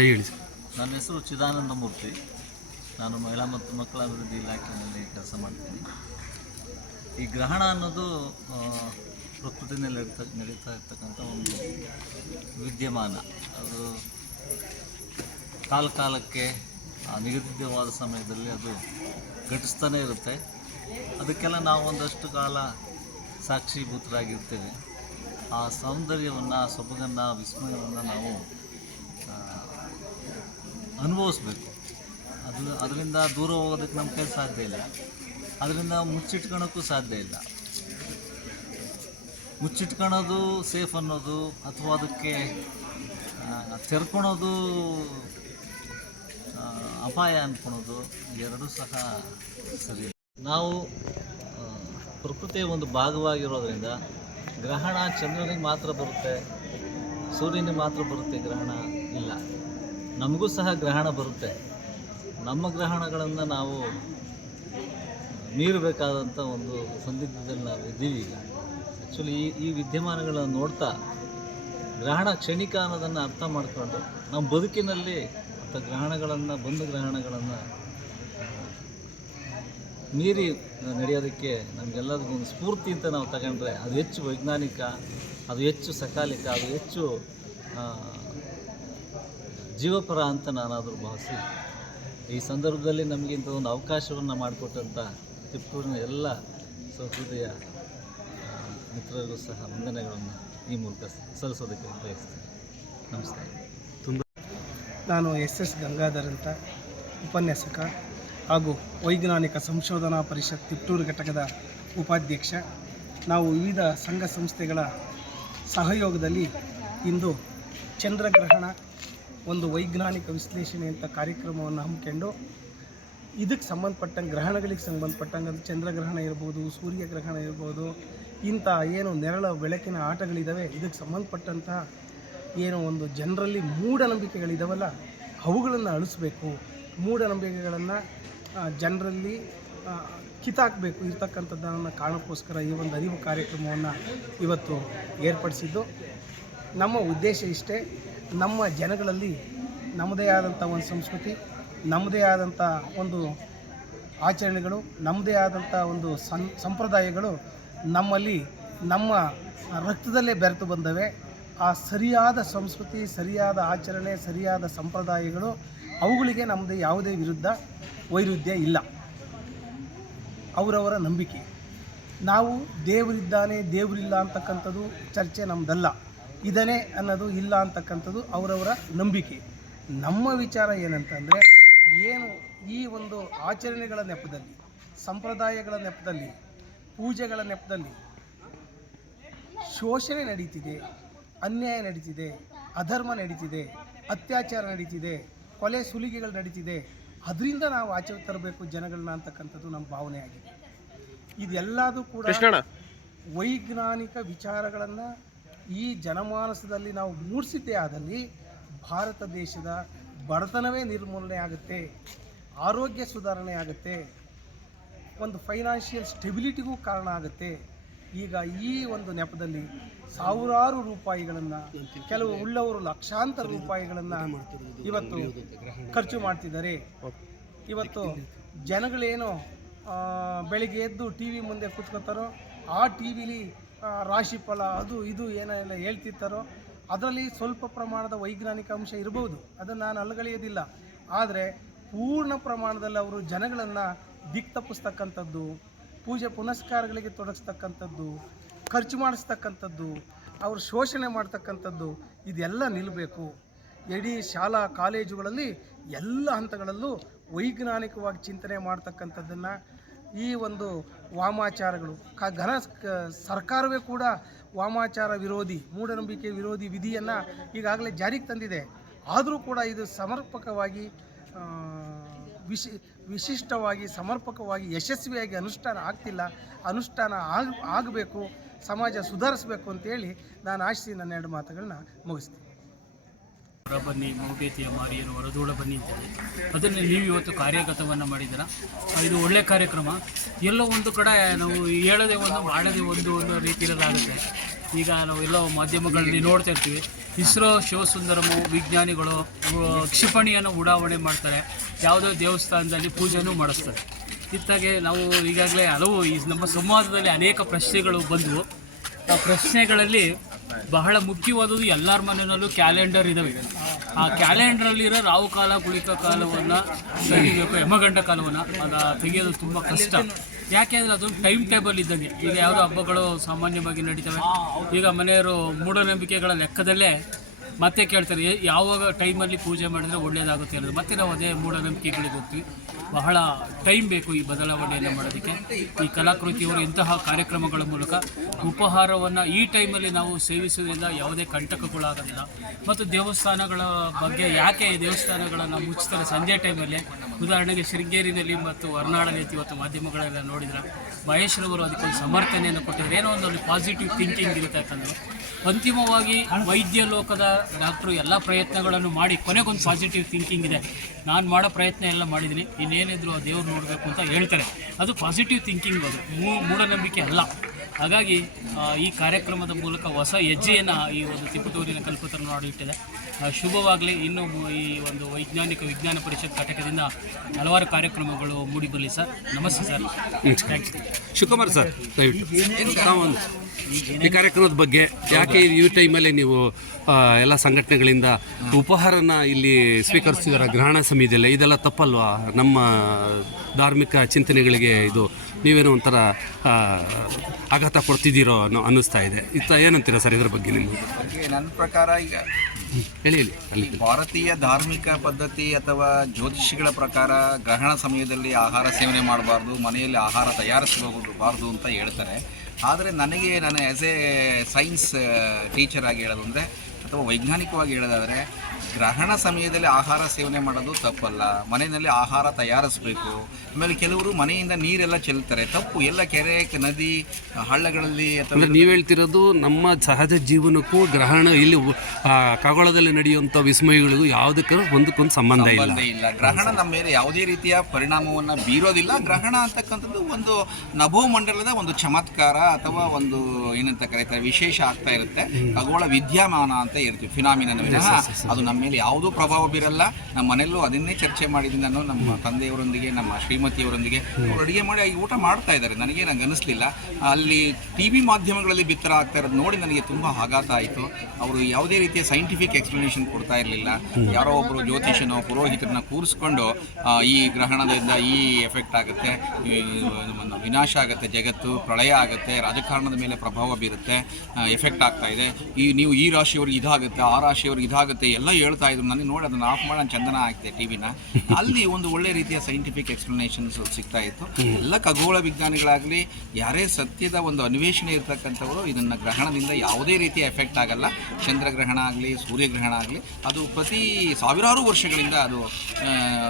ಹೇಳಿ ಸರ್. ನನ್ನ ಹೆಸರು ಚಿದಾನಂದ ಮೂರ್ತಿ. ನಾನು ಮಹಿಳಾ ಮತ್ತು ಮಕ್ಕಳ ಅಭಿವೃದ್ಧಿ ಇಲಾಖೆಯಲ್ಲಿ ಕೆಲಸ ಮಾಡ್ತೀನಿ. ಈ ಗ್ರಹಣ ಅನ್ನೋದು ಪ್ರಕೃತಿಯಲ್ಲಿ ನಡೀತಾ ಇರ್ತಕ್ಕಂಥ ಒಂದು ವಿದ್ಯಮಾನ. ಅದು ಕಾಲಕ್ಕೆ ನಿಗದಿತವಾದ ಸಮಯದಲ್ಲಿ ಅದು ಘಟಿಸ್ತಾನೆ ಇರುತ್ತೆ. ಅದಕ್ಕೆಲ್ಲ ನಾವು ಒಂದಷ್ಟು ಕಾಲ ಸಾಕ್ಷೀಭೂತರಾಗಿರ್ತೇವೆ. ಆ ಸೌಂದರ್ಯವನ್ನು, ಸೊಬಗನ್ನು, ವಿಸ್ಮಯವನ್ನು ನಾವು ಅನುಭವಿಸ್ಬೇಕು. ಅದರಿಂದ ದೂರ ಹೋಗೋದಕ್ಕೆ ನಮ್ಮ ಕೈ ಸಾಧ್ಯ ಇಲ್ಲ. ಅದರಿಂದ ಮುಚ್ಚಿಟ್ಕೊಳೋಕ್ಕೂ ಸಾಧ್ಯ ಇಲ್ಲ. ಮುಚ್ಚಿಟ್ಕೊಳೋದು ಸೇಫ್ ಅನ್ನೋದು ಅಥವಾ ಅದಕ್ಕೆ ತೆರ್ಕೊಳೋದು ಅಪಾಯ ಅಂದ್ಕೊಳೋದು ಎರಡೂ ಸಹ ಸರಿ. ನಾವು ಪ್ರಕೃತಿಯ ಒಂದು ಭಾಗವಾಗಿರೋದ್ರಿಂದ ಗ್ರಹಣ ಚಂದ್ರನಿಗೆ ಮಾತ್ರ ಬರುತ್ತೆ, ಸೂರ್ಯನಿಗೆ ಮಾತ್ರ ಬರುತ್ತೆ ಗ್ರಹಣ ಇಲ್ಲ. ನಮಗೂ ಸಹ ಗ್ರಹಣ ಬರುತ್ತೆ. ನಮ್ಮ ಗ್ರಹಣಗಳನ್ನು ನಾವು ಮೀರಬೇಕಾದಂಥ ಒಂದು ಸಂದಿಗ್ಧದಲ್ಲಿ ನಾವು ಇದ್ದೀವಿ ಈಗ. ಆ್ಯಕ್ಚುಲಿ ಈ ವಿದ್ಯಮಾನಗಳನ್ನು ನೋಡ್ತಾ ಗ್ರಹಣ ಕ್ಷಣಿಕ ಅನ್ನೋದನ್ನು ಅರ್ಥ ಮಾಡಿಕೊಂಡು ನಮ್ಮ ಬದುಕಿನಲ್ಲಿ ಅಂಥ ಬಂದ ಗ್ರಹಣಗಳನ್ನು ಮೀರಿ ನಡೆಯೋದಕ್ಕೆ ನಮಗೆಲ್ಲರಿಗೂ ಒಂದು ಸ್ಫೂರ್ತಿ ಅಂತ ನಾವು ತಗೊಂಡ್ರೆ ಅದು ಹೆಚ್ಚು ವೈಜ್ಞಾನಿಕ, ಅದು ಹೆಚ್ಚು ಸಕಾಲಿಕ, ಅದು ಹೆಚ್ಚು ಜೀವಪರ ಅಂತ ನಾನಾದರೂ ಭಾವಿಸಿ ಈ ಸಂದರ್ಭದಲ್ಲಿ ನಮಗಿಂತ ಒಂದು ಅವಕಾಶವನ್ನು ಮಾಡಿಕೊಟ್ಟಂಥ ತಿಪ್ಟೂರಿನ ಎಲ್ಲ ಸಹೃದಯ ಮಿತ್ರರಿಗೂ ಸಹ ವಂದನೆಗಳನ್ನು ಈ ಮೂಲಕ ಸಲ್ಲಿಸೋದಕ್ಕೆ ಬಯಸ್ತೀನಿ. ನಮಸ್ಕಾರ. ನಾನು ಎಸ್ ಗಂಗಾಧರ್ ಅಂತ, ಉಪನ್ಯಾಸಕ ಹಾಗೂ ವೈಜ್ಞಾನಿಕ ಸಂಶೋಧನಾ ಪರಿಷತ್ ತಿಪ್ಟೂರು ಘಟಕದ ಉಪಾಧ್ಯಕ್ಷ. ನಾವು ವಿವಿಧ ಸಂಘ ಸಂಸ್ಥೆಗಳ ಸಹಯೋಗದಲ್ಲಿ ಇಂದು ಚಂದ್ರಗ್ರಹಣ ಒಂದು ವೈಜ್ಞಾನಿಕ ವಿಶ್ಲೇಷಣೆ ಅಂತ ಕಾರ್ಯಕ್ರಮವನ್ನು ಹಮ್ಮಿಕೊಂಡು ಇದಕ್ಕೆ ಸಂಬಂಧಪಟ್ಟಂಗೆ, ಗ್ರಹಣಗಳಿಗೆ ಸಂಬಂಧಪಟ್ಟಂಗೆ, ಅದು ಚಂದ್ರಗ್ರಹಣ ಇರ್ಬೋದು, ಸೂರ್ಯಗ್ರಹಣ ಇರ್ಬೋದು, ಇಂಥ ಏನು ನೆರಳ ಬೆಳಕಿನ ಆಟಗಳಿದ್ದಾವೆ, ಇದಕ್ಕೆ ಸಂಬಂಧಪಟ್ಟಂಥ ಏನೋ ಒಂದು ಜನರಲ್ಲಿ ಮೂಢನಂಬಿಕೆಗಳಿದ್ದಾವಲ್ಲ ಅವುಗಳನ್ನು ಅಳಿಸ್ಬೇಕು, ಮೂಢನಂಬಿಕೆಗಳನ್ನು ಜನರಲ್ಲಿ ಕಿತ್ತಾಕಬೇಕು ಇರ್ತಕ್ಕಂಥದ್ದನ್ನು ಕಾರಣಕ್ಕೋಸ್ಕರ ಈ ಒಂದು ಅರಿವು ಕಾರ್ಯಕ್ರಮವನ್ನು ಇವತ್ತು ಏರ್ಪಡಿಸಿದ್ದು. ನಮ್ಮ ಉದ್ದೇಶ ಇಷ್ಟೇ, ನಮ್ಮ ಜನಗಳಲ್ಲಿ ನಮ್ಮದೇ ಆದಂಥ ಒಂದು ಸಂಸ್ಕೃತಿ, ನಮ್ಮದೇ ಆದಂಥ ಒಂದು ಆಚರಣೆಗಳು, ನಮ್ಮದೇ ಆದಂಥ ಒಂದು ಸಂಪ್ರದಾಯಗಳು ನಮ್ಮಲ್ಲಿ ನಮ್ಮ ರಕ್ತದಲ್ಲೇ ಬೆರೆತು ಬಂದವೆ. ಆ ಸರಿಯಾದ ಸಂಸ್ಕೃತಿ, ಸರಿಯಾದ ಆಚರಣೆ, ಸರಿಯಾದ ಸಂಪ್ರದಾಯಗಳು, ಅವುಗಳಿಗೆ ನಮ್ಮದು ಯಾವುದೇ ವೈರುಧ್ಯ ಇಲ್ಲ. ಅವರವರ ನಂಬಿಕೆ. ನಾವು ದೇವರಿದ್ದಾನೆ, ದೇವರಿಲ್ಲ ಅಂತಕ್ಕಂಥದ್ದು ಚರ್ಚೆ ನಮ್ಮದಲ್ಲ. ಇದನ್ನೇ ಅನ್ನೋದು ಇಲ್ಲ ಅಂತಕ್ಕಂಥದ್ದು ಅವರವರ ನಂಬಿಕೆ. ನಮ್ಮ ವಿಚಾರ ಏನಂತಂದರೆ, ಏನು ಈ ಒಂದು ಆಚರಣೆಗಳ ನೆಪದಲ್ಲಿ, ಸಂಪ್ರದಾಯಗಳ ನೆಪದಲ್ಲಿ, ಪೂಜೆಗಳ ನೆಪದಲ್ಲಿ ಶೋಷಣೆ ನಡೀತಿದೆ, ಅನ್ಯಾಯ ನಡೀತಿದೆ, ಅಧರ್ಮ ನಡೀತಿದೆ, ಅತ್ಯಾಚಾರ ನಡೀತಿದೆ, ಕೊಲೆ ಸುಲಿಗೆಗಳು ನಡೀತಿದೆ. ಅದರಿಂದ ನಾವು ಆಚೆ ತರಬೇಕು ಜನಗಳನ್ನ ಅಂತಕ್ಕಂಥದ್ದು ನಮ್ಮ ಭಾವನೆ ಆಗಿದೆ. ಇದೆಲ್ಲದೂ ಕೂಡ ವೈಜ್ಞಾನಿಕ ವಿಚಾರಗಳನ್ನು ಈ ಜನಮಾನಸದಲ್ಲಿ ನಾವು ಮೂಡಿಸಿದ್ದೇ ಆದಲ್ಲಿ ಭಾರತ ದೇಶದ ಬಡತನವೇ ನಿರ್ಮೂಲನೆ ಆಗುತ್ತೆ, ಆರೋಗ್ಯ ಸುಧಾರಣೆ ಆಗುತ್ತೆ, ಒಂದು ಫೈನಾನ್ಷಿಯಲ್ ಸ್ಟೆಬಿಲಿಟಿಗೂ ಕಾರಣ ಆಗುತ್ತೆ. ಈಗ ಈ ಒಂದು ನೆಪದಲ್ಲಿ ಸಾವಿರಾರು ರೂಪಾಯಿಗಳನ್ನು, ಕೆಲವು ಉಳ್ಳವರು ಲಕ್ಷಾಂತರ ರೂಪಾಯಿಗಳನ್ನು ಇವತ್ತು ಖರ್ಚು ಮಾಡ್ತಿದ್ದಾರೆ. ಇವತ್ತು ಜನಗಳೇನು ಬೆಳಿಗ್ಗೆ ಎದ್ದು ಟಿ ವಿ ಮುಂದೆ ಕೂತ್ಕೋತಾರೋ, ಆ ಟಿ ವಿಲಿ ರಾಶಿಫಲ ಅದು ಇದು ಏನೆಲ್ಲ ಹೇಳ್ತಿರ್ತಾರೋ ಅದರಲ್ಲಿ ಸ್ವಲ್ಪ ಪ್ರಮಾಣದ ವೈಜ್ಞಾನಿಕ ಅಂಶ ಇರ್ಬೋದು, ಅದನ್ನು ನಾನು ಅಲ್ಲಗಳೆಯೋದಿಲ್ಲ. ಆದರೆ ಪೂರ್ಣ ಪ್ರಮಾಣದಲ್ಲಿ ಅವರು ಜನಗಳನ್ನು ದಿಕ್ತಪ್ಪಿಸ್ತಕ್ಕಂಥದ್ದು, ಪೂಜೆ ಪುನಸ್ಕಾರಗಳಿಗೆ ತೊಡಗಿಸ್ತಕ್ಕಂಥದ್ದು, ಖರ್ಚು ಮಾಡಿಸ್ತಕ್ಕಂಥದ್ದು, ಅವರು ಶೋಷಣೆ ಮಾಡ್ತಕ್ಕಂಥದ್ದು, ಇದೆಲ್ಲ ನಿಲ್ಲಬೇಕು. ಇಡೀ ಶಾಲಾ ಕಾಲೇಜುಗಳಲ್ಲಿ ಎಲ್ಲ ಹಂತಗಳಲ್ಲೂ ವೈಜ್ಞಾನಿಕವಾಗಿ ಚಿಂತನೆ ಮಾಡ್ತಕ್ಕಂಥದ್ದನ್ನು, ಈ ಒಂದು ವಾಮಾಚಾರಗಳು ಸರ್ಕಾರವೇ ಕೂಡ ವಾಮಾಚಾರ ವಿರೋಧಿ, ಮೂಢನಂಬಿಕೆ ವಿರೋಧಿ ವಿಧಿಯನ್ನು ಈಗಾಗಲೇ ಜಾರಿಗೆ ತಂದಿದೆ. ಆದರೂ ಕೂಡ ಇದು ಸಮರ್ಪಕವಾಗಿ, ವಿಶಿಷ್ಟವಾಗಿ, ಸಮರ್ಪಕವಾಗಿ, ಯಶಸ್ವಿಯಾಗಿ ಅನುಷ್ಠಾನ ಆಗ್ತಿಲ್ಲ. ಅನುಷ್ಠಾನ ಆಗಬೇಕು, ಸಮಾಜ ಸುಧಾರಿಸಬೇಕು ಅಂತೇಳಿ ನಾನು ಆಶಿಸಿ ನನ್ನ ಎರಡು ಮಾತುಗಳನ್ನ ಮುಗಿಸ್ತೀನಿ. ಬನ್ನಿ ಮೌಢ್ಯತೆಯ ಮಾರಿಯನ್ನು ಹೊರದೂಡ ಬನ್ನಿ ಅಂತೇಳಿ ಅದನ್ನು ನೀವು ಇವತ್ತು ಕಾರ್ಯಗತವನ್ನು ಮಾಡಿದ್ದೀರ. ಇದು ಒಳ್ಳೆಯ ಕಾರ್ಯಕ್ರಮ. ಎಲ್ಲೋ ಒಂದು ಕಡೆ ನಾವು ಹೇಳೋದೇ ಒಂದು, ಮಾಡೋದೇ ಒಂದು ರೀತಿಯಲ್ಲಾಗುತ್ತೆ. ಈಗ ನಾವು ಎಲ್ಲೋ ಮಾಧ್ಯಮಗಳಲ್ಲಿ ನೋಡ್ತಾ ಇರ್ತೀವಿ, ಇಸ್ರೋ ಶಿವಸುಂದರಮು ವಿಜ್ಞಾನಿಗಳು ಕ್ಷಿಪಣಿಯನ್ನು ಉಡಾವಣೆ ಮಾಡ್ತಾರೆ, ಯಾವುದೋ ದೇವಸ್ಥಾನದಲ್ಲಿ ಪೂಜೆನೂ ಮಾಡಿಸ್ತಾರೆ. ಇತ್ತಾಗೆ ನಾವು ಈಗಾಗಲೇ ಹಲವು ಈ ನಮ್ಮ ಸಂವಾದದಲ್ಲಿ ಅನೇಕ ಪ್ರಶ್ನೆಗಳು ಬಂದವು. ಆ ಪ್ರಶ್ನೆಗಳಲ್ಲಿ ಬಹಳ ಮುಖ್ಯವಾದದ್ದು ಎಲ್ಲರ ಮನೆಯಲ್ಲೂ ಕ್ಯಾಲೆಂಡರ್ ಇದ್ದಾವೆ. ಆ ಕ್ಯಾಲೆಂಡ್ರಲ್ಲಿರೋ ರಾವು ಕಾಲ ಗುಳಿಕ ಕಾಲವನ್ನು ತೆಗಿಬೇಕು, ಯಮಗಂಡ ಕಾಲವನ್ನು ಅದು ತೆಗೆಯೋದು ತುಂಬ ಕಷ್ಟ. ಯಾಕೆಂದರೆ ಅದು ಟೈಮ್ ಟೇಬಲ್ ಇದ್ದಂಗೆ. ಈಗ ಯಾವುದೋ ಹಬ್ಬಗಳು ಸಾಮಾನ್ಯವಾಗಿ ನಡೀತವೆ. ಈಗ ಮನೆಯವರು ಮೂಢನಂಬಿಕೆಗಳ ಲೆಕ್ಕದಲ್ಲೇ ಮತ್ತೆ ಕೇಳ್ತಾರೆ ಯಾವಾಗ ಟೈಮಲ್ಲಿ ಪೂಜೆ ಮಾಡಿದರೆ ಒಳ್ಳೆಯದಾಗುತ್ತೆ ಅನ್ನೋದು. ಮತ್ತೆ ನಾವು ಅದೇ ಮೂಢನಂಬಿಕೆಗಳಿಗೆ ಹೋಗ್ತೀವಿ. ಬಹಳ ಟೈಮ್ ಬೇಕು ಈ ಬದಲಾವಣೆಯನ್ನು ಮಾಡೋದಕ್ಕೆ. ಈ ಕಲಾಕೃತಿಯವರು ಇಂತಹ ಕಾರ್ಯಕ್ರಮಗಳ ಮೂಲಕ ಉಪಹಾರವನ್ನು ಈ ಟೈಮಲ್ಲಿ ನಾವು ಸೇವಿಸೋದ್ರಿಂದ ಯಾವುದೇ ಕಂಟಕಗಳಾಗೋದಿಲ್ಲ. ಮತ್ತು ದೇವಸ್ಥಾನಗಳ ಬಗ್ಗೆ ಯಾಕೆ ದೇವಸ್ಥಾನಗಳನ್ನು ಮುಚ್ತಾರೆ ಸಂಜೆ ಟೈಮಲ್ಲಿ? ಉದಾಹರಣೆಗೆ ಶೃಂಗೇರಿನಲ್ಲಿ ಮತ್ತು ಹೊರನಾಡಲ್ಲಿ ಇವತ್ತು ಮಾಧ್ಯಮಗಳೆಲ್ಲ ನೋಡಿದ್ರೆ ಮಹೇಶ್ರವರು ಅದಕ್ಕೊಂದು ಸಮರ್ಥನೆಯನ್ನು ಕೊಟ್ಟಿದ್ದಾರೆ. ಏನೋ ಒಂದು ಪಾಸಿಟಿವ್ ಥಿಂಕಿಂಗ್ ಇರುತ್ತೆ. ಯಾಕಂದರೆ ಅಂತಿಮವಾಗಿ ವೈದ್ಯ ಲೋಕದ ಡಾಕ್ಟ್ರು ಎಲ್ಲ ಪ್ರಯತ್ನಗಳನ್ನು ಮಾಡಿ ಕೊನೆಗೊಂದು ಪಾಸಿಟಿವ್ ಥಿಂಕಿಂಗ್ ಇದೆ. ನಾನು ಮಾಡೋ ಪ್ರಯತ್ನ ಎಲ್ಲ ಮಾಡಿದ್ದೀನಿ, ಇನ್ನೇನಿದ್ರು ಆ ದೇವ್ರು ನೋಡಬೇಕು ಅಂತ ಹೇಳ್ತಾರೆ. ಅದು ಪಾಸಿಟಿವ್ ಥಿಂಕಿಂಗ್, ಅದು ಮೂಢನಂಬಿಕೆ ಅಲ್ಲ. ಹಾಗಾಗಿ ಈ ಕಾರ್ಯಕ್ರಮದ ಮೂಲಕ ಹೊಸ ಹೆಜ್ಜೆಯನ್ನು ಈ ಒಂದು ತಿಪಟೂರಿನ ಕಲ್ಪತರು ಇಟ್ಟಿದೆ. ಶುಭವಾಗಲಿ. ಇನ್ನು ಈ ಒಂದು ವಿಜ್ಞಾನ ಪರಿಷತ್ ಘಟಕದಿಂದ ಹಲವಾರು ಕಾರ್ಯಕ್ರಮಗಳು ಮೂಡಿಬರಲಿ ಸರ್. ನಮಸ್ತೆ ಸರ್. ಥ್ಯಾಂಕ್ಸ್. ಶಿವಕುಮಾರ್ ಸರ್, ದಯವಿಟ್ಟು ಈ ಕಾರ್ಯಕ್ರಮದ ಬಗ್ಗೆ ಯಾಕೆ ಈ ಟೈಮಲ್ಲಿ ನೀವು ಎಲ್ಲ ಸಂಘಟನೆಗಳಿಂದ ಉಪಹಾರನ ಇಲ್ಲಿ ಸ್ವೀಕರಿಸಿದಾರೆ ಗ್ರಹಣ ಸಮಯದಲ್ಲಿ? ಇದೆಲ್ಲ ತಪ್ಪಲ್ವಾ? ನಮ್ಮ ಧಾರ್ಮಿಕ ಚಿಂತನೆಗಳಿಗೆ ಇದು ನೀವೇನೋ ಒಂಥರ ಆಘಾತ ಕೊಡ್ತಿದ್ದೀರೋ ಅನ್ನಿಸ್ತಾ ಇದೆ. ಏನಂತೀರಾ ಸರ್ ಇದ್ರ ಬಗ್ಗೆ? ನಿಮಗೆ ನನ್ನ ಪ್ರಕಾರ ಈಗ ಹೇಳಿ ಅಲ್ಲಿ ಭಾರತೀಯ ಧಾರ್ಮಿಕ ಪದ್ಧತಿ ಅಥವಾ ಜ್ಯೋತಿಷಿಗಳ ಪ್ರಕಾರ ಗ್ರಹಣ ಸಮಯದಲ್ಲಿ ಆಹಾರ ಸೇವನೆ ಮಾಡಬಾರ್ದು, ಮನೆಯಲ್ಲಿ ಆಹಾರ ತಯಾರಿಸಬಾರ್ದು ಅಂತ ಹೇಳ್ತಾರೆ. ಆದರೆ ನನಗೆ ನಾನು ಆ್ಯಸ್ ಎ ಸೈನ್ಸ್ ಟೀಚರ್ ಆಗಿ ಹೇಳೋದು ಅಂದರೆ ಅಥವಾ ವೈಜ್ಞಾನಿಕವಾಗಿ ಹೇಳೋದಾದರೆ ಗ್ರಹಣ ಸಮಯದಲ್ಲಿ ಆಹಾರ ಸೇವನೆ ಮಾಡೋದು ತಪ್ಪಲ್ಲ. ಮನೆಯಲ್ಲಿ ಆಹಾರ ತಯಾರಿಸಬೇಕು. ಆಮೇಲೆ ಕೆಲವರು ಮನೆಯಿಂದ ನೀರೆಲ್ಲ ಚೆಲ್ತಾರೆ, ತಪ್ಪು. ಎಲ್ಲ ಕೆರೆ, ನದಿ, ಹಳ್ಳಗಳಲ್ಲಿ ಅಥವಾ ನೀವು ಹೇಳ್ತಿರೋದು ನಮ್ಮ ಸಹಜ ಜೀವನಕ್ಕೂ ಗ್ರಹಣ ಇಲ್ಲಿ ಖಗೋಳದಲ್ಲಿ ನಡೆಯುವಂಥ ವಿಸ್ಮಯಗಳಿಗೂ ಯಾವುದಕ್ಕೂ ಒಂದಕ್ಕೊಂದು ಸಂಬಂಧ ಇಲ್ಲ. ಗ್ರಹಣ ನಮ್ಮ ಮೇಲೆ ಯಾವುದೇ ರೀತಿಯ ಪರಿಣಾಮವನ್ನು ಬೀರೋದಿಲ್ಲ. ಗ್ರಹಣ ಅಂತಕ್ಕಂಥದ್ದು ಒಂದು ನಭೋಮಂಡಲದ ಒಂದು ಚಮತ್ಕಾರ ಅಥವಾ ಒಂದು ಏನಂತ ಕರೀತಾರೆ ವಿಶೇಷ ಆಗ್ತಾ ಇರುತ್ತೆ. ಖಗೋಳ ವಿದ್ಯಮಾನ ಅಂತ ಇರ್ತೀವಿ, ಫಿನಾಮಿನನ್. ಅದು ನಮ್ಮ ಮೇಲೆ ಯಾವುದೂ ಪ್ರಭಾವ ಬೀರಲ್ಲ. ನಮ್ಮ ಮನೆಯಲ್ಲೂ ಅದನ್ನೇ ಚರ್ಚೆ ಮಾಡಿದ್ದೀನಿ ನಾನು ನಮ್ಮ ತಂದೆಯವರೊಂದಿಗೆ, ನಮ್ಮ ಶ್ರೀಮತಿಯವರೊಂದಿಗೆ. ಅವರು ಅಡುಗೆ ಮಾಡಿ ಊಟ ಮಾಡ್ತಾ ಇದ್ದಾರೆ. ನಂಗೆ ಅನಿಸ್ಲಿಲ್ಲ. ಅಲ್ಲಿ ಟಿ ವಿ ಮಾಧ್ಯಮಗಳಲ್ಲಿ ಬಿತ್ತರ ಆಗ್ತಾ ಇರೋದು ನೋಡಿ ನನಗೆ ತುಂಬ ಆಘಾತ ಆಯಿತು. ಅವರು ಯಾವುದೇ ರೀತಿಯ ಸೈಂಟಿಫಿಕ್ ಎಕ್ಸ್ಪ್ಲನೇಷನ್ ಕೊಡ್ತಾ ಇರಲಿಲ್ಲ. ಯಾರೋ ಒಬ್ಬರು ಜ್ಯೋತಿಷನೋ ಪುರೋಹಿತರನ್ನ ಕೂರಿಸ್ಕೊಂಡು ಈ ಗ್ರಹಣದಿಂದ ಈ ಎಫೆಕ್ಟ್ ಆಗುತ್ತೆ, ವಿನಾಶ ಆಗುತ್ತೆ, ಜಗತ್ತು ಪ್ರಳಯ ಆಗುತ್ತೆ, ರಾಜಕಾರಣದ ಮೇಲೆ ಪ್ರಭಾವ ಬೀರುತ್ತೆ, ಎಫೆಕ್ಟ್ ಆಗ್ತಾ ಇದೆ, ನೀವು ಈ ರಾಶಿಯವ್ರಿಗೆ ಇದಾಗುತ್ತೆ, ಆ ರಾಶಿಯವ್ರಿಗೆ ಇದಾಗುತ್ತೆ ಎಲ್ಲ ಹೇಳ್ತಾ ಇದ್ರು. ನನಗೆ ನೋಡಿ ಅದನ್ನು ಆಫ್ ಮಾಡಿ ನಾನು ಚಂದನ ಹಾಕ್ತೆ ಟಿವಿನ. ಅಲ್ಲಿ ಒಂದು ಒಳ್ಳೆ ರೀತಿಯ ಸೈಂಟಿಫಿಕ್ ಎಕ್ಸ್ಪ್ಲನೇಷನ್ಸ್ ಸಿಗ್ತಾ ಇತ್ತು. ಎಲ್ಲ ಖಗೋಳ ವಿಜ್ಞಾನಿಗಳಾಗಲಿ ಯಾರೇ ಸತ್ಯದ ಒಂದು ಅನ್ವೇಷಣೆ ಇರ್ತಕ್ಕಂಥವರು ಇದನ್ನು ಗ್ರಹಣದಿಂದ ಯಾವುದೇ ರೀತಿಯ ಎಫೆಕ್ಟ್ ಆಗಲ್ಲ. ಚಂದ್ರಗ್ರಹಣ ಆಗಲಿ, ಸೂರ್ಯಗ್ರಹಣ ಆಗಲಿ, ಅದು ಪ್ರತಿ ಸಾವಿರಾರು ವರ್ಷಗಳಿಂದ ಅದು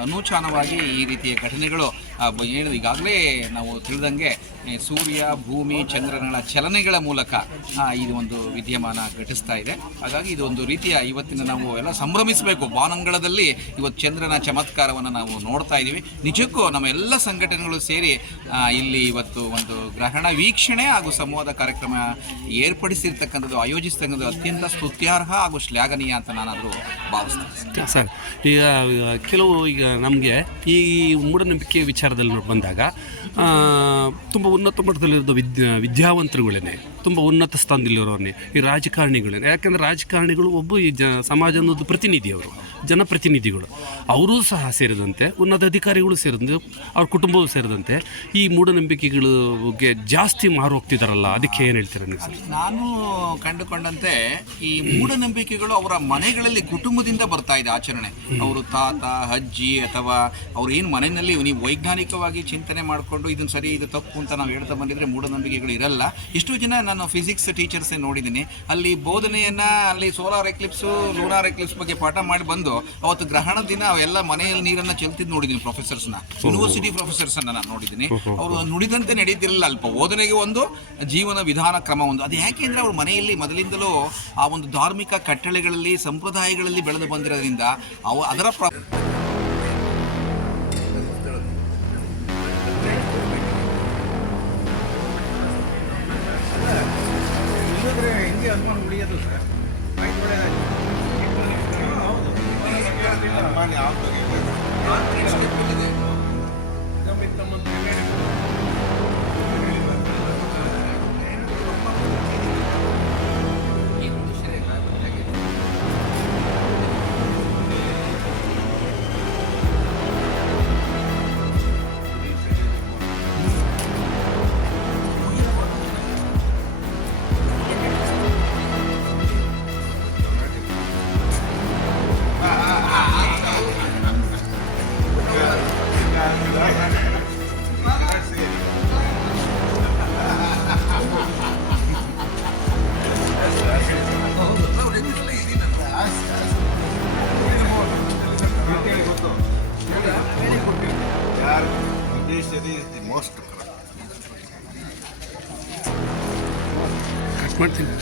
ಅನೂಚಾನವಾಗಿ ಈ ರೀತಿಯ ಘಟನೆಗಳು ಏನು ಈಗಾಗಲೇ ನಾವು ತಿಳಿದಂಗೆ ಸೂರ್ಯ, ಭೂಮಿ, ಚಂದ್ರನ ಚಲನೆಗಳ ಮೂಲಕ ಇದು ಒಂದು ವಿದ್ಯಮಾನ ಘಟಿಸ್ತಾ ಇದೆ. ಹಾಗಾಗಿ ಇದು ಒಂದು ರೀತಿಯ ಇವತ್ತಿನ ನಾವು ಎಲ್ಲ ಸಂಭ್ರಮಿಸಬೇಕು. ಬಾನಂಗಳದಲ್ಲಿ ಇವತ್ತು ಚಂದ್ರನ ಚಮತ್ಕಾರವನ್ನು ನಾವು ನೋಡ್ತಾ ಇದ್ದೀವಿ. ನಿಜಕ್ಕೂ ನಮ್ಮ ಎಲ್ಲ ಸಂಘಟನೆಗಳು ಸೇರಿ ಇಲ್ಲಿ ಇವತ್ತು ಒಂದು ಗ್ರಹಣ ವೀಕ್ಷಣೆ ಹಾಗೂ ಸಂವಾದ ಕಾರ್ಯಕ್ರಮ ಏರ್ಪಡಿಸಿರ್ತಕ್ಕಂಥದ್ದು, ಆಯೋಜಿಸ್ತಕ್ಕಂಥದ್ದು ಅತ್ಯಂತ ಸ್ತುತ್ಯಾರ್ಹ ಹಾಗೂ ಶ್ಲಾಘನೀಯ ಅಂತ ನಾನಾದರೂ ಭಾವಿಸ್ತೇನೆ ಸರ್. ಈಗ ಈಗ ನಮಗೆ ಈ ಮೂಢನಂಬಿಕೆ ವಿಚಾರದಲ್ಲಿ ಬಂದಾಗ ತುಂಬ ಉನ್ನತ ಮಟ್ಟದಲ್ಲಿರೋ ವಿದ್ಯಾವಂತರುಗಳೇ, ತುಂಬ ಉನ್ನತ ಸ್ಥಾನದಲ್ಲಿರೋರನ್ನೇ ಈ ರಾಜಕಾರಣಿಗಳೇ. ಯಾಕೆಂದರೆ ರಾಜಕಾರಣಿಗಳು ಒಬ್ಬ ಈ ಸಮಾಜ ಅನ್ನೋದು ಪ್ರತಿನಿಧಿಯವರು, ಜನಪ್ರತಿನಿಧಿಗಳು, ಅವರೂ ಸಹ ಸೇರಿದಂತೆ ಉನ್ನತ ಅಧಿಕಾರಿಗಳು ಸೇರಿದಂತೆ ಅವ್ರ ಕುಟುಂಬವೂ ಸೇರಿದಂತೆ ಈ ಮೂಢನಂಬಿಕೆಗಳ ಬಗ್ಗೆ ಜಾಸ್ತಿ ಮಾರು ಹೋಗ್ತಿದ್ದಾರಲ್ಲ, ಅದಕ್ಕೆ ಏನು ಹೇಳ್ತೀರಾ ನೀವು ಸರ್? ನಾನು ಕಂಡುಕೊಂಡಂತೆ ಈ ಮೂಢನಂಬಿಕೆಗಳು ಅವರ ಮನೆಗಳಲ್ಲಿ ಕುಟುಂಬದಿಂದ ಬರ್ತಾ ಇದೆ ಆಚರಣೆ. ಅವರು ತಾತ, ಅಜ್ಜಿ ಅಥವಾ ಅವ್ರು ಏನು ಮನೆಯಲ್ಲಿ ನೀವು ವೈಜ್ಞಾನಿಕವಾಗಿ ಚಿಂತನೆ ಮಾಡಿಕೊಂಡು ಇದನ್ನು ಸರಿ ಇದು ತಪ್ಪು ಅಂತ ನಾವು ಹೇಳ್ತಾ ಬಂದಿದ್ರೆ ಮೂಢನಂಬಿಕೆಗಳು ಇರಲ್ಲ. ಎಷ್ಟೋ ಜನ ನಾನು ಫಿಸಿಕ್ಸ್ ಟೀಚರ್ಸೇ ನೋಡಿದ್ದೀನಿ, ಅಲ್ಲಿ ಬೋಧನೆಯನ್ನು ಅಲ್ಲಿ ಸೋಲಾರ್ ಎಕ್ಲಿಪ್ಸು, ಲೂನಾರ್ ಎಕ್ಲಿಪ್ಸ್ ಬಗ್ಗೆ ಪಾಠ ಮಾಡಿ ಬಂದು ಅವತ್ತು ಗ್ರಹಣ ದಿನ ಅವೆಲ್ಲ ಮನೆಯಲ್ಲಿ ನೀರನ್ನು ಚೆಲ್ತಿದ್ದು ನೋಡಿದ್ದೀನಿ. ಪ್ರೊಫೆಸರ್ಸ್ನ, ಯೂನಿವರ್ಸಿಟಿ ಪ್ರೊಫೆಸರ್ಸನ್ನು ನಾನು ನೋಡಿದ್ದೀನಿ. ಅವರು ನುಡಿದಂತೆ ನಡೀತಿರಲಿಲ್ಲ. ಅಲ್ಪ ಬೋಧನೆಗೆ ಒಂದು ಜೀವನ ವಿಧಾನ ಕ್ರಮ ಒಂದು. ಅದು ಯಾಕೆ ಅಂದರೆ ಅವ್ರ ಮನೆಯಲ್ಲಿ ಮೊದಲಿಂದಲೂ ಆ ಒಂದು ಧಾರ್ಮಿಕ ಕಟ್ಟಳೆಗಳಲ್ಲಿ, ಸಂಪ್ರದಾಯಗಳಲ್ಲಿ ಬೆಳೆದು ಬಂದಿರೋದ್ರಿಂದ ಅದರ ಕಟ್ ಮಾಡ್ತೀನಿ.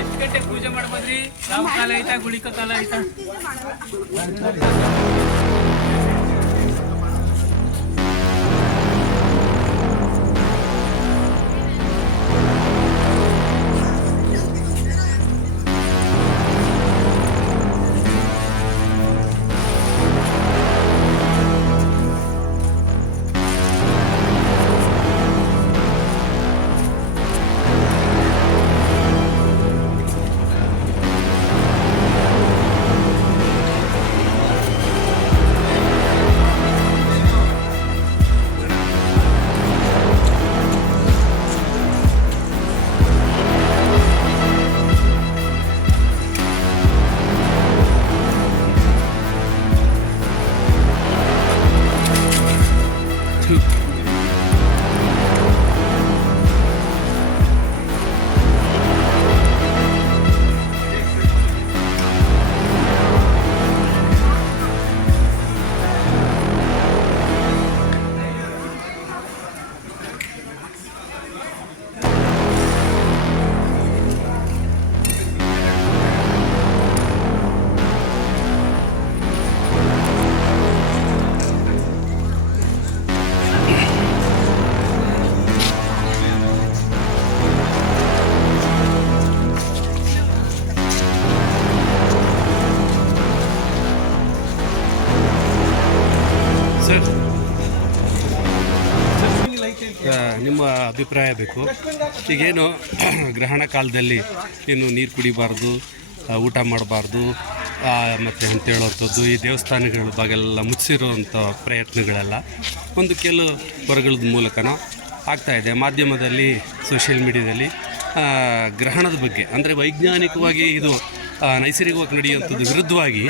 ಎಷ್ಟು ಗಂಟೆ ಪೂಜೆ ಮಾಡ್ಬೋದ್ರಿ? ಯಾವ ಕಾಲ ಐತಾ ಗುಳಿಕ ಕಾಲ ಐತಾ? ಸರ್, ನಿಮ್ಮ ಅಭಿಪ್ರಾಯ ಬೇಕು. ಈಗೇನು ಗ್ರಹಣ ಕಾಲದಲ್ಲಿ ಏನು ನೀರು ಕುಡಿಬಾರ್ದು, ಊಟ ಮಾಡಬಾರ್ದು ಮತ್ತು ಅಂತ ಹೇಳೋವಂಥದ್ದು, ಈ ದೇವಸ್ಥಾನಗಳ ಬಾಗೆಲ್ಲ ಮುಚ್ಚಿರೋವಂಥ ಪ್ರಯತ್ನಗಳೆಲ್ಲ ಒಂದು ಕೆಲವು ಹೊರಗಳದ ಮೂಲಕನೋ ಆಗ್ತಾಯಿದೆ. ಮಾಧ್ಯಮದಲ್ಲಿ, ಸೋಷಿಯಲ್ ಮೀಡಿಯಾದಲ್ಲಿ ಗ್ರಹಣದ ಬಗ್ಗೆ ಅಂದರೆ ವೈಜ್ಞಾನಿಕವಾಗಿ ಇದು ನೈಸರ್ಗಿಕವಾಗಿ ನಡೆಯುವಂಥದ್ದು ವಿರುದ್ಧವಾಗಿ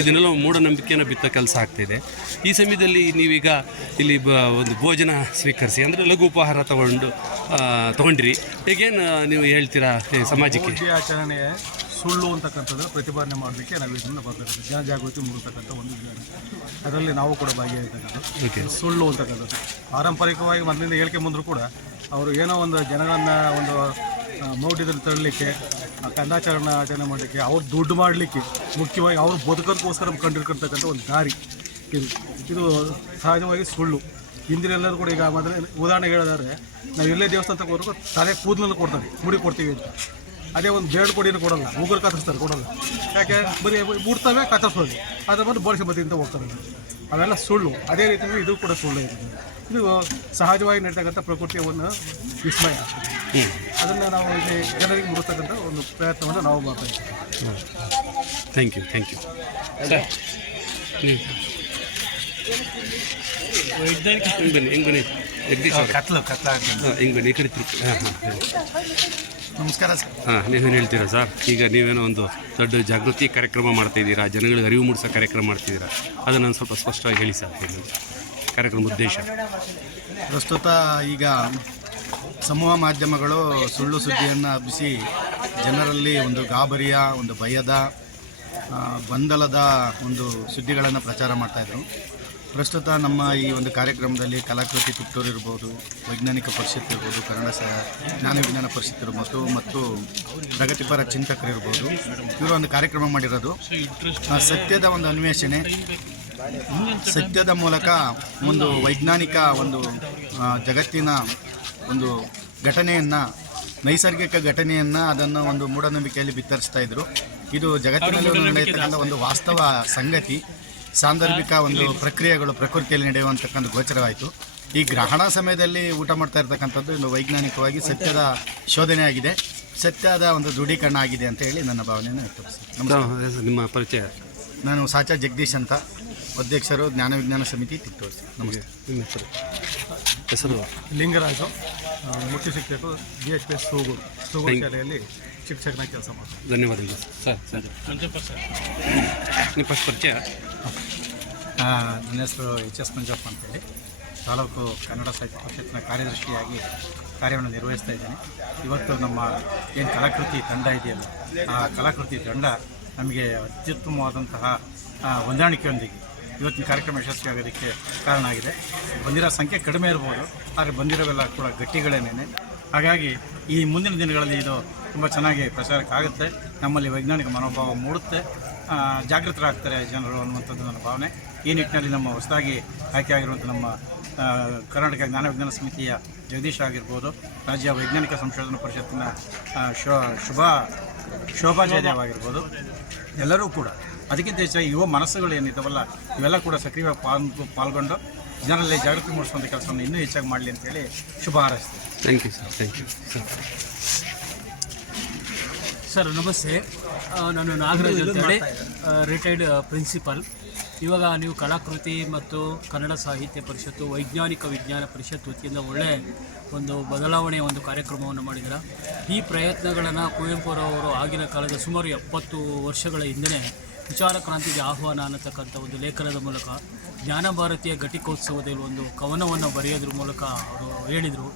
ಇದನ್ನೆಲ್ಲ ಮೂಢನಂಬಿಕೆಯನ್ನು ಬಿತ್ತೋ ಕೆಲಸ ಆಗ್ತಿದೆ. ಈ ಸಮಯದಲ್ಲಿ ನೀವೀಗ ಇಲ್ಲಿ ಒಂದು ಭೋಜನ ಸ್ವೀಕರಿಸಿ ಅಂದರೆ ಲಘು ಉಪಹಾರ ತೊಗೊಂಡ್ರಿ, ಹೇಗೇನು ನೀವು ಹೇಳ್ತೀರಾ ಸಮಾಜಕ್ಕೆ? ಆಚರಣೆ ಸುಳ್ಳು ಅಂತಕ್ಕಂಥದ್ದು ಪ್ರತಿಪಾದನೆ ಮಾಡಲಿಕ್ಕೆ ನಾವು ಇದನ್ನು ಬರ್ತಾರೆ. ಜನಜಾಗೃತಿ ಮೂಡಿಸ್ತಕ್ಕಂಥ ಒಂದು ವಿಧಾನ, ಅದರಲ್ಲಿ ನಾವು ಕೂಡ ಭಾಗಿಯಾಗಿರ್ತಕ್ಕಂಥದ್ದು. ಸುಳ್ಳು ಅಂತಕ್ಕಂಥದ್ದು ಪಾರಂಪರಿಕವಾಗಿ ಮೊದಲಿಂದ ಹೇಳಿಕೆ ಬಂದರೂ ಕೂಡ ಅವರು ಏನೋ ಒಂದು ಜನಗಳನ್ನು ಒಂದು ಮೌಢ್ಯದಲ್ಲಿ ತರಲಿಕ್ಕೆ, ಕಂದಾಚಾರಣ ಮಾಡಲಿಕ್ಕೆ, ಅವ್ರು ದುಡ್ಡು ಮಾಡಲಿಕ್ಕೆ, ಮುಖ್ಯವಾಗಿ ಅವ್ರು ಬದುಕೋದಕ್ಕೋಸ್ಕರ ಕಂಡಿರ್ತಕ್ಕಂಥ ಒಂದು ದಾರಿ ಇದು ಸಹಜವಾಗಿ ಸುಳ್ಳು. ಹಿಂದಿನೆಲ್ಲರೂ ಕೂಡ ಈಗ ಮೊದಲೇ ಉದಾಹರಣೆ ಹೇಳಿದ್ರೆ, ನಾವು ಎಲ್ಲೇ ದೇವಸ್ಥಾನಕ್ಕೆ ಹೋದ್ರೂ ತಲೆ ಕೂದಲನ್ನು ಕೊಡ್ತಾರೆ, ಮುಡಿ ಕೊಡ್ತೀವಿ ಅಂತ. ಅದೇ ಒಂದು ಬೇಡ ಕೊಡಿನೂ ಕೊಡಲ್ಲ, ಉಗುರು ಕತ್ತರಿಸ್ತಾರೆ, ಕೊಡಲ್ಲ. ಯಾಕೆ ಬರೀ ಬಿಡ್ತವೆ, ಕತ್ತರಿಸೋದು, ಅದ್ರ ಬಂದು ಬೋಳಿಸಿ ಬದಿ ಅಂತ ಹೋಗ್ತಾರೆ. ಅವೆಲ್ಲ ಸುಳ್ಳು. ಅದೇ ರೀತಿ ಇದು ಕೂಡ ಸುಳ್ಳು ಇರ್ತದೆ. ಇದು ಸಹಜವಾಗಿ ನಡೀತಕ್ಕಂಥ ಪ್ರಕೃತಿಯ ಒಂದು ವಿಸ್ಮಯ. ಅದನ್ನು ನಾವು ಇಲ್ಲಿ ಜನರಿಗೆ ಮುಡಿಸ್ತಕ್ಕಂಥ ಒಂದು ಪ್ರಯತ್ನವನ್ನು ನಾವು ಮಾಡ್ತಾ ಇದ್ದೀವಿ. Thank you sir. ಹಿಂಗೆ ಬನ್ನಿ ಜಗದೀಶ್ ಅವ್ರೆ. ಹಿಂಗೆ ಬನ್ನಿ ಈ ಕಡೆ ತಿರುಗಿ. ನಮಸ್ಕಾರ ಸರ್. ನೀವೇನು ಹೇಳ್ತೀರಾ ಸರ್? ಈಗ ನೀವೇನೋ ಒಂದು ದೊಡ್ಡ ಜಾಗೃತಿ ಕಾರ್ಯಕ್ರಮ ಮಾಡ್ತಾಯಿದ್ದೀರಾ, ಜನಗಳಿಗೆ ಅರಿವು ಮೂಡಿಸೋ ಕಾರ್ಯಕ್ರಮ ಮಾಡ್ತಿದ್ದೀರಾ, ಅದನ್ನು ಸ್ವಲ್ಪ ಸ್ಪಷ್ಟವಾಗಿ ಹೇಳಿ ಸರ್. ಕಾರ್ಯಕ್ರಮ ಉದ್ದೇಶ ಪ್ರಸ್ತುತ ಈಗ ಸಮೂಹ ಮಾಧ್ಯಮಗಳು ಸುಳ್ಳು ಸುದ್ದಿಯನ್ನು ಹಬ್ಬಿಸಿ ಜನರಲ್ಲಿ ಒಂದು ಗಾಬರಿಯ, ಒಂದು ಭಯದ, ಗೊಂದಲದ ಒಂದು ಸುದ್ದಿಗಳನ್ನು ಪ್ರಚಾರ ಮಾಡ್ತಾಯಿದ್ರು. ಪ್ರಸ್ತುತ ನಮ್ಮ ಈ ಒಂದು ಕಾರ್ಯಕ್ರಮದಲ್ಲಿ ಕಲಾಕೃತಿ ತಿಪ್ಟೂರು ಇರ್ಬೋದು, ವೈಜ್ಞಾನಿಕ ಪರಿಷತ್ ಇರ್ಬೋದು, ಕನ್ನಡ ಜ್ಞಾನ ವಿಜ್ಞಾನ ಪರಿಷತ್ ಇರ್ಬೋದು ಮತ್ತು ಪ್ರಗತಿಪರ ಚಿಂತಕರು ಇರ್ಬೋದು, ಇವರು ಒಂದು ಕಾರ್ಯಕ್ರಮ ಮಾಡಿರೋದು ಸತ್ಯದ ಒಂದು ಅನ್ವೇಷಣೆ, ಸತ್ಯದ ಮೂಲಕ ಒಂದು ವೈಜ್ಞಾನಿಕ ಒಂದು ಜಗತ್ತಿನ ಒಂದು ಘಟನೆಯನ್ನು, ನೈಸರ್ಗಿಕ ಘಟನೆಯನ್ನು ಅದನ್ನು ಒಂದು ಮೂಢನಂಬಿಕೆಯಲ್ಲಿ ಬಿತ್ತರಿಸ್ತಾ ಇದ್ದರು. ಇದು ಜಗತ್ತಿನಲ್ಲಿ ನಡೆಯತಕ್ಕಂಥ ಒಂದು ವಾಸ್ತವ ಸಂಗತಿ, ಸಾಂದರ್ಭಿಕ ಒಂದು ಪ್ರಕ್ರಿಯೆಗಳು ಪ್ರಕೃತಿಯಲ್ಲಿ ನಡೆಯುವಂತಕ್ಕಂಥ ಗೋಚರವಾಯಿತು. ಈ ಗ್ರಹಣ ಸಮಯದಲ್ಲಿ ಊಟ ಮಾಡ್ತಾ ಇರ್ತಕ್ಕಂಥದ್ದು ಒಂದು ವೈಜ್ಞಾನಿಕವಾಗಿ ಸತ್ಯದ ಶೋಧನೆ ಆಗಿದೆ, ಸತ್ಯದ ಒಂದು ದೃಢೀಕರಣ ಆಗಿದೆ ಅಂತ ಹೇಳಿ ನನ್ನ ಭಾವನೆಯನ್ನು ವ್ಯಕ್ತಪಡಿಸ್ತೀನಿ. ನಿಮ್ಮ ಪರಿಚಯ? ನಾನು ಸಾಚಾ ಜಗದೀಶ್ ಅಂತ, ಅಧ್ಯಕ್ಷರು ಜ್ಞಾನ ವಿಜ್ಞಾನ ಸಮಿತಿ ತಿಪ್ಟೂರು. ನಮಸ್ತೆ. ನಿಮ್ಮ ಹೆಸರು? ಲಿಂಗರಾಜು, ಮುಖ್ಯ ಶಿಕ್ಷಕರು GHPS ಸೂಗೂರು ಶಾಲೆಯಲ್ಲಿ ಶಿಕ್ಷಕನಾಗಿ ಕೆಲಸ ಮಾಡ್ತಾರೆ. ಧನ್ಯವಾದಗಳು ಸರ್. ನಿಮ್ಮ ಫಸ್ಟ್ ಪರಿಚಯ? ನನ್ನ ಹೆಸರು HS ಮಂಜಪ್ಪ ಅಂತೇಳಿ, ತಾಲೂಕು ಕನ್ನಡ ಸಾಹಿತ್ಯ ಪರಿಷತ್ನ ಕಾರ್ಯದರ್ಶಿಯಾಗಿ ಕಾರ್ಯವನ್ನು ನಿರ್ವಹಿಸ್ತಾ ಇದ್ದೇನೆ. ಇವತ್ತು ನಮ್ಮ ಏನು ಕಲಾಕೃತಿ ತಂಡ ಇದೆಯಲ್ಲ, ಆ ಕಲಾಕೃತಿ ತಂಡ ನಮಗೆ ಅತ್ಯುತ್ತಮವಾದಂತಹ ಹೊಂದಾಣಿಕೆಯೊಂದಿಗೆ ಇವತ್ತಿನ ಕಾರ್ಯಕ್ರಮ ಯಶಸ್ವಿಯಾಗೋದಕ್ಕೆ ಕಾರಣ ಆಗಿದೆ. ಬಂದಿರೋ ಸಂಖ್ಯೆ ಕಡಿಮೆ ಇರ್ಬೋದು, ಆದರೆ ಬಂದಿರೋವೆಲ್ಲ ಕೂಡ ಗಟ್ಟಿಗಳೇನೆ. ಹಾಗಾಗಿ ಈ ಮುಂದಿನ ದಿನಗಳಲ್ಲಿ ಇದು ತುಂಬ ಚೆನ್ನಾಗಿ ಪ್ರಚಾರಕ್ಕಾಗುತ್ತೆ, ನಮ್ಮಲ್ಲಿ ವೈಜ್ಞಾನಿಕ ಮನೋಭಾವ ಮೂಡುತ್ತೆ, ಜಾಗೃತರಾಗ್ತಾರೆ ಜನರು ಅನ್ನುವಂಥದ್ದು ನನ್ನ ಭಾವನೆ. ಈ ನಿಟ್ಟಿನಲ್ಲಿ ನಮ್ಮ ಹೊಸದಾಗಿ ಆಯ್ಕೆಯಾಗಿರುವಂಥ ನಮ್ಮ ಕರ್ನಾಟಕ ಜ್ಞಾನ ವಿಜ್ಞಾನ ಸಮಿತಿಯ ಜಗದೀಶ್ ಆಗಿರ್ಬೋದು, ರಾಜ್ಯ ವೈಜ್ಞಾನಿಕ ಸಂಶೋಧನಾ ಪರಿಷತ್ತಿನ ಶೋಭಾ ಜಯದೇವ್ ಆಗಿರ್ಬೋದು, ಎಲ್ಲರೂ ಕೂಡ ಅದಕ್ಕಿಂತ ಹೆಚ್ಚಾಗಿ ಯುವ ಮನಸ್ಸುಗಳು ಏನಿದ್ದಾವಲ್ಲ ಇವೆಲ್ಲ ಕೂಡ ಸಕ್ರಿಯವಾಗಿ ಪಾಲ್ಗೊಂಡು ಜನರಲ್ಲಿ ಜಾಗೃತಿ ಮೂಡಿಸುವಂಥ ಕೆಲಸವನ್ನು ಇನ್ನೂ ಹೆಚ್ಚಾಗಿ ಮಾಡಲಿ ಅಂತೇಳಿ ಶುಭ ಹಾರೈಸ್ತೀನಿ. Thank you sir. Thank you sir. Sir ನಮಸ್ತೆ, ನಾನು ನಾಗರಾಜ್ ಅಂತೇಳಿ ರಿಟೈರ್ಡ್ ಪ್ರಿನ್ಸಿಪಲ್. ಇವಾಗ ನೀವು ಕಲಾಕೃತಿ ಮತ್ತು ಕನ್ನಡ ಸಾಹಿತ್ಯ ಪರಿಷತ್ತು, ವೈಜ್ಞಾನಿಕ ವಿಜ್ಞಾನ ಪರಿಷತ್ ವತಿಯಿಂದ ಒಳ್ಳೆಯ ಒಂದು ಬದಲಾವಣೆಯ ಒಂದು ಕಾರ್ಯಕ್ರಮವನ್ನು ಮಾಡಿದ್ದೀರ. ಈ ಪ್ರಯತ್ನಗಳನ್ನು ಕುವೆಂಪುರವರು ಆಗಿನ ಕಾಲದ ಸುಮಾರು 70 ವರ್ಷಗಳ ಹಿಂದೆ ವಿಚಾರ ಕ್ರಾಂತಿಗೆ ಆಹ್ವಾನ ಅನ್ನತಕ್ಕಂಥ ಒಂದು ಲೇಖನದ ಮೂಲಕ ಜ್ಞಾನ ಭಾರತೀಯ ಘಟಿಕೋತ್ಸವದಲ್ಲಿ ಒಂದು ಕವನವನ್ನು ಬರೆಯೋದ್ರ ಮೂಲಕ ಅವರು ಹೇಳಿದರು.